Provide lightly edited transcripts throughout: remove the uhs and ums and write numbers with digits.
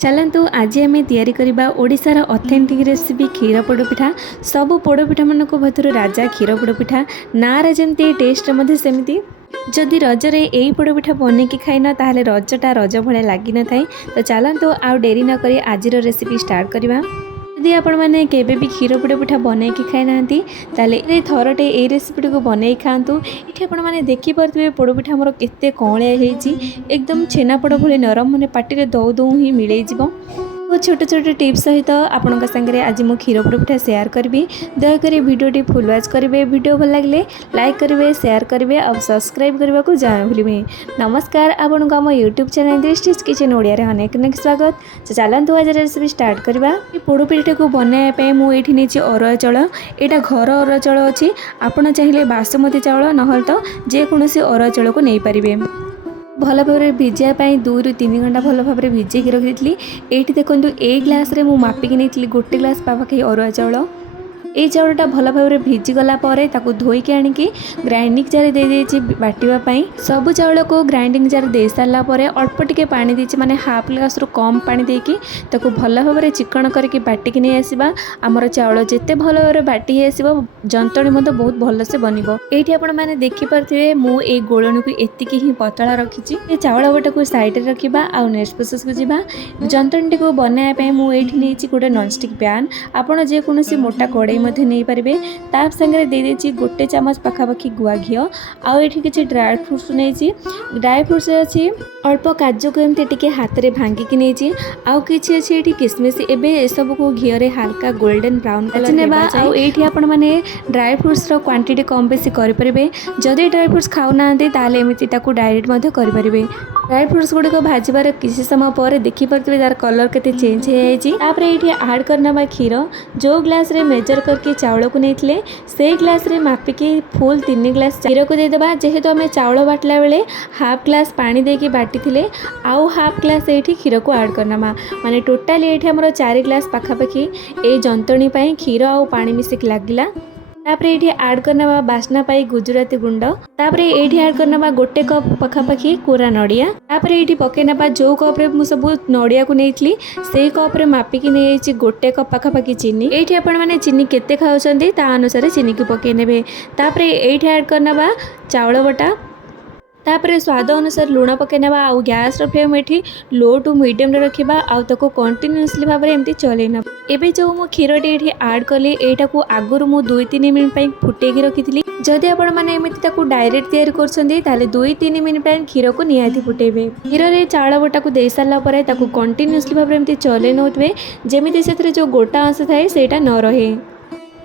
चलतु आज आम या ओडिशार ऑथेंटिक रेसिपी क्षीर पोड़पिठा। सब पोड़पिठा मानक भर राजा क्षीर पोड़पिठा नारे जमती टेस्ट सेमती। जदि रजरे यही पोड़पिठा बनैकी खाइन ताहले रजटा रज भाया लगी न थाए। तो चलतु आउ डेरी नक आज रेसिपी स्टार्ट करवा। यदि आपण मैंने केबे भी क्षीर पोड़पिठा बनैकी खाई ना ताले थरटे ये रेसिपी को बनई खातु। ये आपण मैंने देखिपे पोड़पिठा मोर केते कौलिया एकदम छेनापोड़ भली नरम मैंने पार्टी दौ दौ ही मिल जाव। छोट छोट टिप्स सहित आपण सागर आज मु क्षीर पोड़पिठा शेयर करी। दयाकोरी वीडियोटी फुल वॉच करेंगे। वीडियो भल लगे लाइक करेंगे, शेयर करेंगे और सब्सक्राइब करने को जाना भूलें। नमस्कार, आपन को आम यूट्यूब चैनल दृष्टिज किचन ओडिया रे अनेक अनेक स्वागत। तो चलतु आज रेसिपी स्टार्ट करवा। पोड़पिठा को बनाया मुझे नहीं अरुआ चाउल, यहाँ घर अरुआ चाउल अच्छी। आपड़ चाहिए बासमती चाउल ना तो जेकोसी अरुआ चाउल को नहीं पारे। भल भाव भिजापी 2 ରୁ 3 घंटा भल भाव भिजेक रखी। ये देखो ए ग्लास रे मु मापिकी नहीं गोटे ग्लास पाखापाखि अरुआ चाउल। ये चाउलटा भल भाव भिजीगला धोईकी आणिकी ग्राइंडिंग जार दे बाटापी। सबू चाउल को ग्राइंडिंग जार दे सारापर अल्प टिके पानी देती माने हाफ ग्लास रु कम पानी देकी भल भाव चिकन करके बाटिकी नहीं आसवा। आमर चाउल जिते भल भाव बाटी आसो जंतणी बहुत भलसे बनब। ये आपण मैंने देखिपे मुझे गोलणी को एतिकी ही पतला रखी। चाउल बटा को साइड रखा आउ नेक्स्ट प्रोसेस को जीवा। जंतणी को बनाया मुझे गोटे नॉनस्टिक पैन। आपड़ जेकोसी मोटा कड़े नहीं पारे। ताप संगे दे गोटे चामच पाखापाखि गुआ घी आउ ये किसी ड्राई फ्रुट्स नहीं। ड्राई फ्रुट्स अच्छी अल्प काजू को एमती टिके हाथ में भांगिकी नहीं आउ किसी अच्छी ये किसमिश एवं सब को घी हाल्का गोल्डन ब्राउन कलर नेबा। आउ एठी आपण माने ड्राई फ्रुट्स रो क्वांटिटी कम बेसी करि परिबे। जदि ड्राई फ्रुट्स खाउना ताले एमिति ताकू डायरेक्ट मध्ये करि परिबे। ड्राई फ्रुट्स गुडी को भाजबार किसी समय पर देखि परतबे तार कलर केते चेंज हो जाइछि। तापर एठी ऐड करना क्षीर जो ग्लास रे मेजर करके चाउल को नहीं से ग्लास रे मापिकी फुल 3 ग्लास क्षीर को देदेबा। जेहेतु आम चाउल बाटला बेले हाफ ग्लास पानी देके बाटी थिले आउ हाफ ग्लास ये क्षीर को ऐड करना माने टोटाली ये आमर 4 ग्लास पाखापाखि ए जंतणी क्षीर आउ पानी मिसिक लगिला। तापर ये ऐड करना बास्ना पाई गुजराती गुंड। तापर ये ऐड करना गोटे कप पखापाखि कोरा नड़िया। तापर ये पकईना जो कप रे सब नड़िया को नहीं से कप रे मापिकी नहीं गोटे कप पखापाखि चीनी। ये आपण मैंने चीनी केते खाउछंदी ता अनुसार चीनी को पकई नेबे। तापर ये ऐड करना चाउल बटा। तापर स्वाद अनुसार लुण पकईना आउ गैस फ्लेम ये लो टू मीडियम रखा आउ ताको कंटिन्यूअसली भाव में एमती चलैना। एबे जो मु क्षीरटी ये ऐड कली एटा को आगुरु मु 2-3 मिनिट फुटेकी रखी। जदि आपण माने एमती ताको डायरेक्ट तैयारी करछंदी ताले 2-3 मिनिट क्षीर को निहाती फुटेबे। क्षीर रे चाउल बटा को दे सारा पर ताको कंटिन्यूअसली भाव में एमती चलै नउतबे जेमिति सेथरे जो गोटा अंश थाए सेटा न रहे।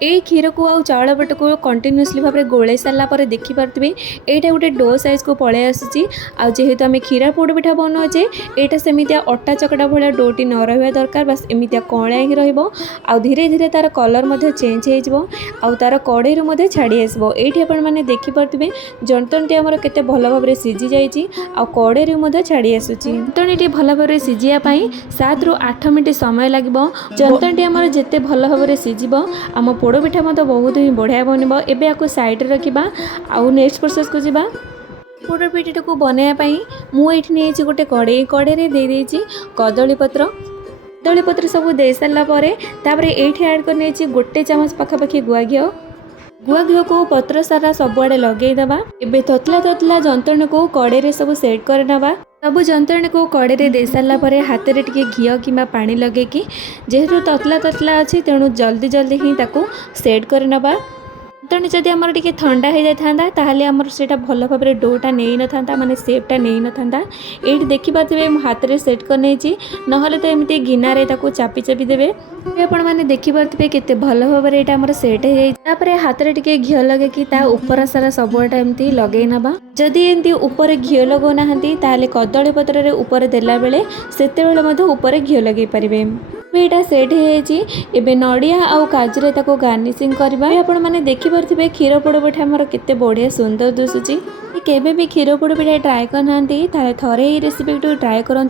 ये क्षीर को आउ चाउल बट को कंटिन्यूअसली भाव में गोले सारा पर देखिपे यहाँ गोटे डो साइज को पलि आसूँ। आ जेहेतु आम क्षीर पोड़पिठा बनाऊे यहाँ सेमितिया अटा चकटा भाया डोटी न रहा दरकार बस एमितिया कौलिया ही रहा। धीरे धीरे तार कलर चेंज हो तार कड़े छाड़ी आसो। ये आप देखिपे जंतणी आमर केते भल भाव में सीझी जाइए आ कड़े छाड़ी आसूँ। जंतणी भल भाव में सीझापी 7 ରୁ 8 मिनिट समय लगे। जंतणी आमर जिते भल भाव में सीझ आम पोड़पिठा मत बहुत ही बढ़िया बनब। एबे आपको साइड रखा आउ नेक्स्ट प्रोसेस को जीवा। पोड़पिठा को बनायापी मुझे नहीं गोटे कड़े दे देछि कदली पत्र सब दे सारा पर ये ऐड कर गोटे चामच पाखापाखि गुआ घी को पत्र सारा सबुआड़े लगेदेवा। एबे ततला ततला जंतणी को कड़े सब सेट करनवा। सब जंतणी को कड़े दे सारा पर हाथ में टिके घी कि पानी लगे कि जेहेतु ततला ततला अच्छी तेणु जल्दी जल्दी ही ताको सेट करनवा। जंतणी जदि आमर टिके ठंडा हो जाता ताहले आमर सेटा भल भाव में डोटा नहीं न था माने सेपटा नहीं न था। ये देखिपे हाथ में सेट कर नहीं ना तो एमती गिनारे ताको चापी चापी देवे। आपण मैंने देखिपे केते भल भाव में यहाँ आमर सेट हो जाए। हाथ में टिके घी लगे कि ऊपर सारा सबुआटा एमती लगे नवा। जदि एमती ऊपर घी लगौना ताहले कदली पत्र ऊपर देला बेले सेते बेले ऊपर घी लगे पारे। यहाँ सेट हो नड़िया आउ काजू ताको गार्निशिंग करवा। आपण मैंने देखिपे क्षीर पोड़पिठा आमर केते बढ़िया सुंदर दिशुची। केबे भी क्षीर पोड़पिठा ट्राए करना थरे ये रेसिपी ट्राए करूँ।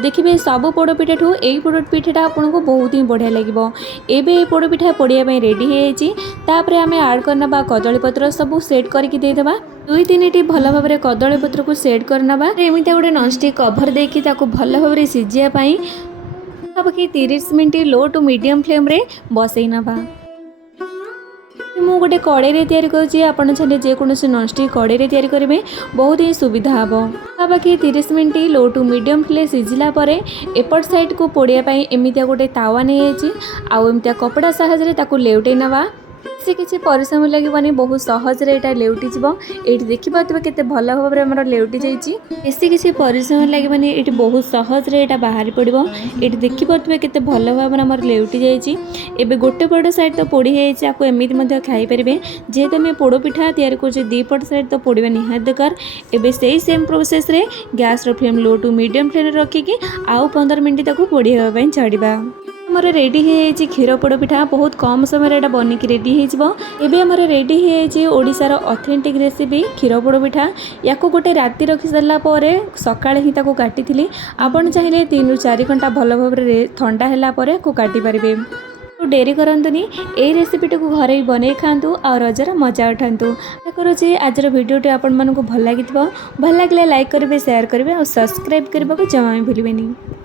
देखिए सब पोड़पिठा ठू यही पोड़पिठाटा आपको बहुत ही बढ़िया लगे। एबे पोड़पिठा पोड़िया रेडी होपर आम ऐड करना कदली पत्र सब सेट करके देदेबा। 2-3 भल भाव में कदली पत्र को सेट करना। एमती गोटे नॉनस्टिक कभर देकी भल भाव में सीझापी पाखापाखि 30 minute low to medium flame रे बसई नवा। मु गोटे कड़े तैयारी करुँची आपड़ चाहिए जेकोसी नॉनस्टिक कड़े तैयारी करेंगे बहुत ही सुविधा हम। पाखापाखि 30 minute low to medium flame सिझिला एपट साइड को पोड़ापी एमतिया गोटे तावा नहीं आउ एमतिया कपड़ा साहाय्य लेउटे नवा। से किसी परिश्रम लगे बहुत सहजरे यहाँ लेउटीज ये देखिए केते भल भाव में लेउटी जाइए बेसी किसी परिश्रम लगे ये बहुत सहजरे यहाँ बाहरी पड़ो ये देखिए केते भल भाव में लेउटी जाइए। एबे गोटे पट साइड तो पोड़ी जाइए आपको एमती खाईपारे जेहेतु आम पोड़ पिठा तैयारी कर दी पट साइड तो पोड़ा निहात दरकार। एबे से सेम प्रोसेस रे gas flame low to medium flame रखिकी आउ 15 मिनिट पोड़ापी छाड़ा। आमर रेडी हो क्षीर पोड़ पिठा बहुत कम समय बनिकी रेडी होबे आमर रेडी होशार ऑथेंटिक रेसिपी क्षीर पोड़ पिठा। या गोटे राति रखी सारापर सकाळे ही ताको काटी आपन चाहिए 3 ରୁ 4 घंटा भल भाव ठंडा है काटी पारे। डेरी करंतुनी ए रेसिपीटी को घरे बनै खातु आ रजर मजा उठातु। आशा करुँचे आजर भिडियोटी आपण मानक भल लगे लाइक करेंगे शेयर करेंगे और सब्सक्राइब करने को जमा भी भूलें।